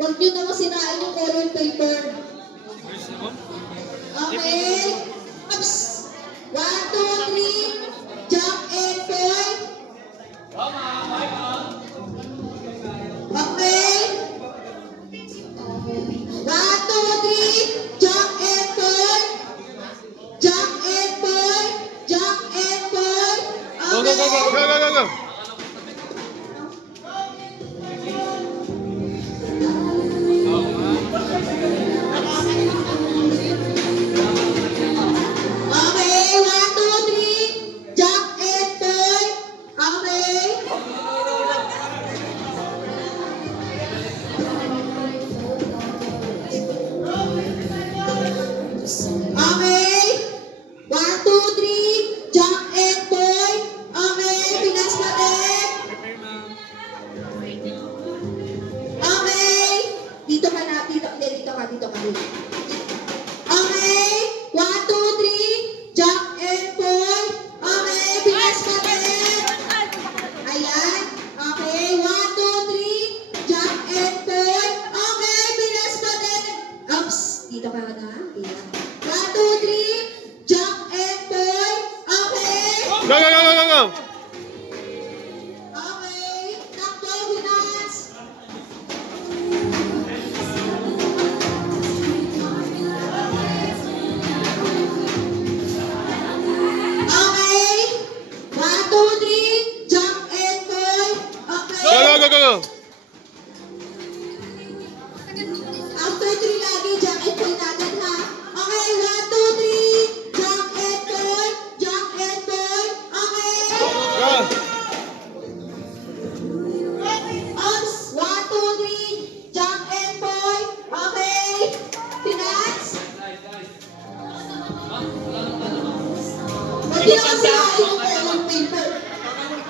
Huwag nyo naman sinain yung color paper. Okay. Ups. 1, 2, 3. Jump and point. Okay. 1, 2, 3. Jump and point. Jump and point. Jump and point. Go, go, go, go, go, go, go, go. Okay, 1, 2, 3. Jump and point. Okay. Okay. 1, 2, 3. Jump and point. Okay, pinas natin. Okay. Dito ka na, dito ka, dito ka. Okay. 1, 2, 3. Jump and point. Okay, pinas natin. Ayan. Okay, 1, 2, 3. Jump and point. Okay, pinas natin. Oops, dito ka na. Ayan. 1, 2, 3. Jump and point. Okay. Go, go, go, go, go, go. Okay. Takbo, pinas. Okay. 1, 2, 3. Jump and point. Okay. Go, go, go, go, go. After 3 lagi, jump and point natin ha. Okay, 1, 2, 3. Jump and point. Jump and point. Okay. Go. Ups. 1, 2, 3. Jump and point. Okay. Finance. Hindi naman sinain yung color paper.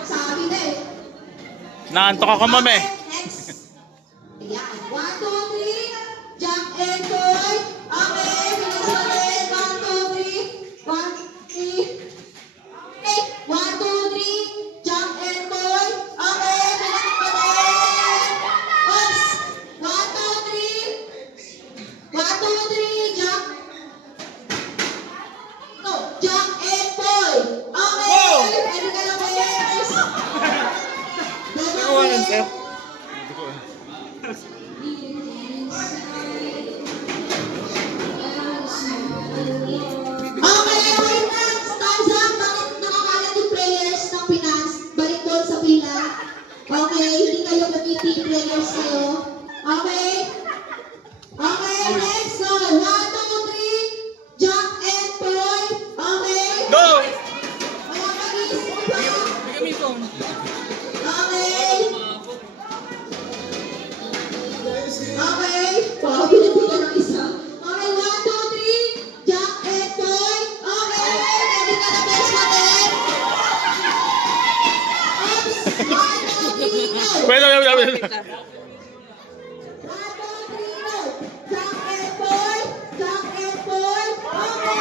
Sabi na eh. Naantok ako, ma'am eh. Next. Ayan. 1, 2, 3. Jump and point. Okay. Bilis ulit. 1, 2, 3. 1, 3. Okay. 1, 2, 3. Jump and point. Okay. Bilis ulit. Oops. 1, 2, 3. 1, 2, 3. Jump. No. Jump and point. Okay. Ready ka na, boys? Go na, boys. Okay, wait lang. Stand up. Bakit nakakalat yung prayers ng Pinas? Balik doon sa pila. Okay, hindi kayo gamitin yung prayers kayo. Okay? Okay, next. So, 1, 2, 3. Jump and point. Okay? Go. Wala mag-iisip pa. Okay? Okay. Wow, pinagbigan ng isa. Okay, 1, 2, 3. Jump and point. Okay. Ready ka na, best natin? Oops. 1, 2, 3, go. Wait, wait, wait, wait. 1, 2, 3, go. Jump and point. Jump and point. Okay.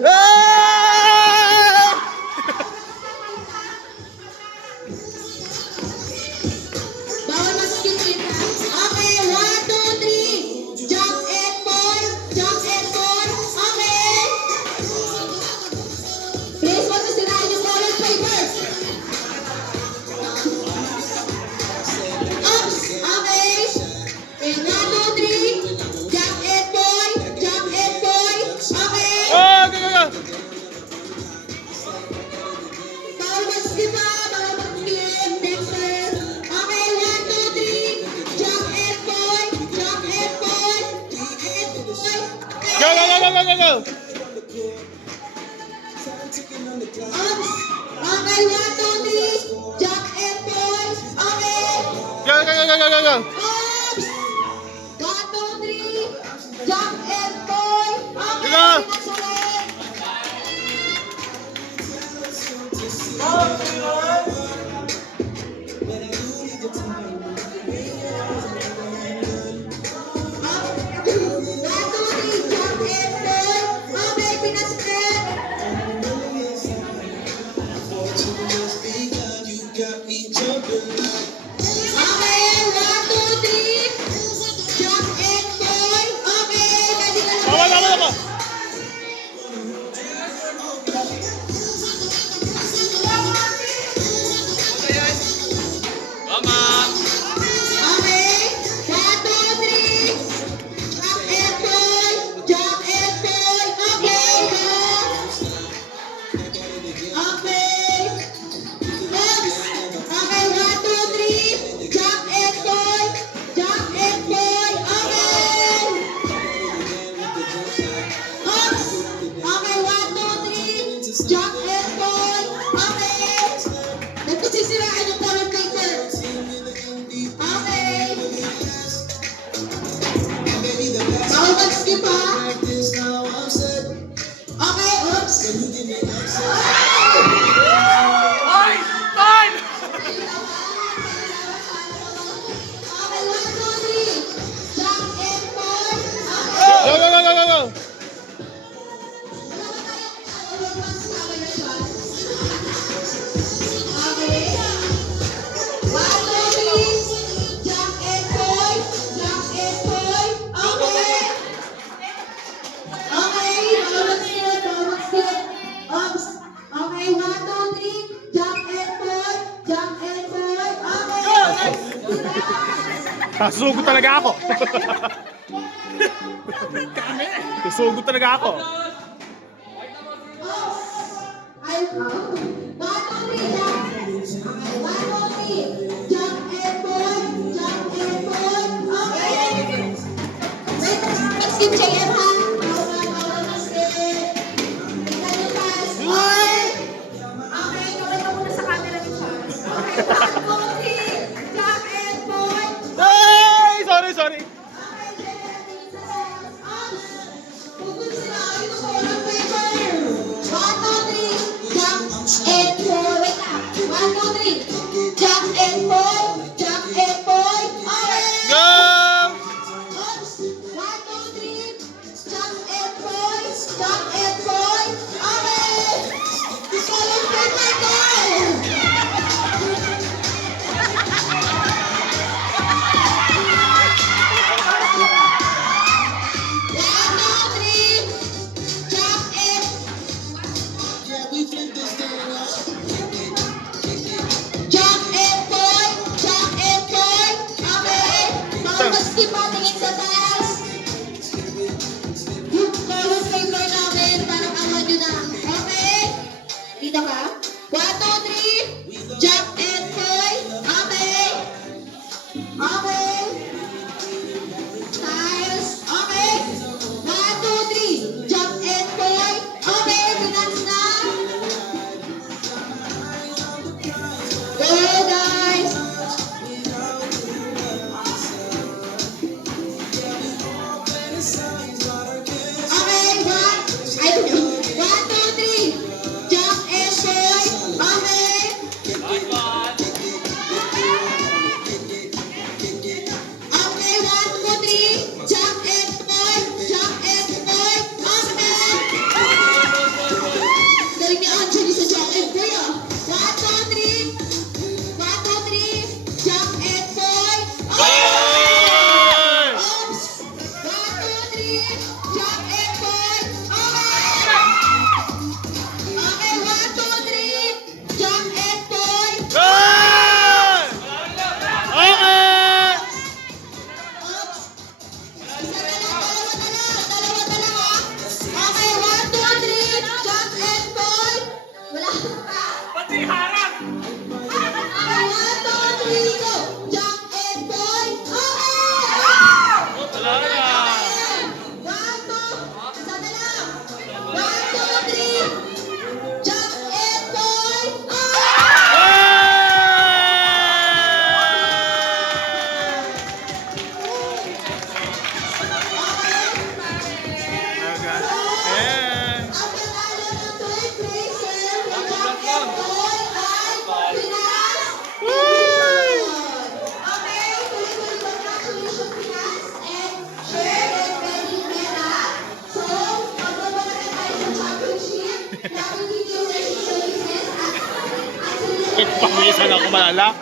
Ah! Bawal mag-skip ha. Okay, 1, 2, 3. Jump and point. Jump and point. Okay. Please, huwag na sirain yung color paper. Oops. Okay. And 1, 2, 3. Jump and point. Jump and point. Okay. Oh, go, go, go. Bawal mag-skip ha. Bawal mag-skip. Dexter. Okay, 1, 2, 3. Jump and point. Jump and point. Jump and point. Go, go, go, go, go, go, go. Oops. Okay, 1, 2, 3. Jump and point. Okay. Go, go, go, go, go, go, go. Oops. 1, 2, 3. Jump and point. Okay. Go. Pinas ulit. Mama! Okay. 1, 2, 3. Jack and Paul. Jack and Paul. Okay. Go. Okay. Next. Okay. 1, 2, 3. Jack and Paul. Jack and Paul. Okay. Oops. Okay. 1, 2, 3. Jack and Paul. Okay. Nagpasisiraan yung parang paper. Okay. Bawal mag-skip ha. Okay, oops. Ay! Time! Okay, 1, 2, 3. Jack and Paul. Go, go, go, go, go, go! Okay. 1, 2, 3. Jack and Paul. Jack and Paul. Okay. Okay, bawal mag-skip, bawal mag-skip. Oops. Okay, 1, 2, 3. Jack and Paul. Jack and Paul. Okay. Susugod talaga ako. Susugod talaga ako. Ay, 1, 2, 3, Jack. Okay, 1, 2, 3. Jack and Paul. Jack and Paul. Okay. Wait, mag-skip JM ha. Bawal mag-skip. Tingnan yung pass. Okay. Okay, gawin ka muna sa camera ni Charles. Okay, 1, 2, 3. Jack and Paul. Ay! Sorry, sorry. Okay, JM, tingin sa Charles. Pugod sila. Ito sa walang paper. 1, 2, 3. Jack and Paul. Wait lang. 1, 2, 3. Jack and Paul. Jack and Paul. Okay. Go! Oops. 1, 2, 3. Jack and Paul. Jack and Paul. Okay. Walang paper ko. Jack and Paul, Jack and Paul, okay? Bawal mag-skip ha, tingin sa taas. Yung color paper namin, parang awan nyo na. Okay? Dito ka? 1, 2, 3. Jack and Paul, okay? Okay? Tiles, okay? 1, 2, 3. Jack and Paul, okay? Relax na. Go guys! Okay, 1, 2, 3. Jack and Paul, okay? Okay, 1, 2, 3. Jack and Paul, Jack and Paul, okay? Galing ni Anjali sa Jack and Paul ah. 1, 2, 3. 1, 2, 3. Jack and Paul. Ay! Oops. 1, 2, 3. Jack and Paul. Okay. Okay, 1, 2, 3. Jack and Paul. Ay! Okay! Oops. Isa na lang, dalawa na lang ah. Okay, 1, 2, 3. Jack and Paul. Wala pa. Pati harap! Okay, 1, 2, 3, go. Jack and Paul. Okay. Wala na! 1, 2, isa na lang. 1, 2, 3. Jack and Paul. Ayan. Ang panalo ng third placer ng Jack and Paul ay Pinas Division. Okay, tuloy-tuloy congratulations Pinas and share and Benny Mera. So, magbabala na tayo sa championship. Lalo dito yung services at Pawisan ako malala.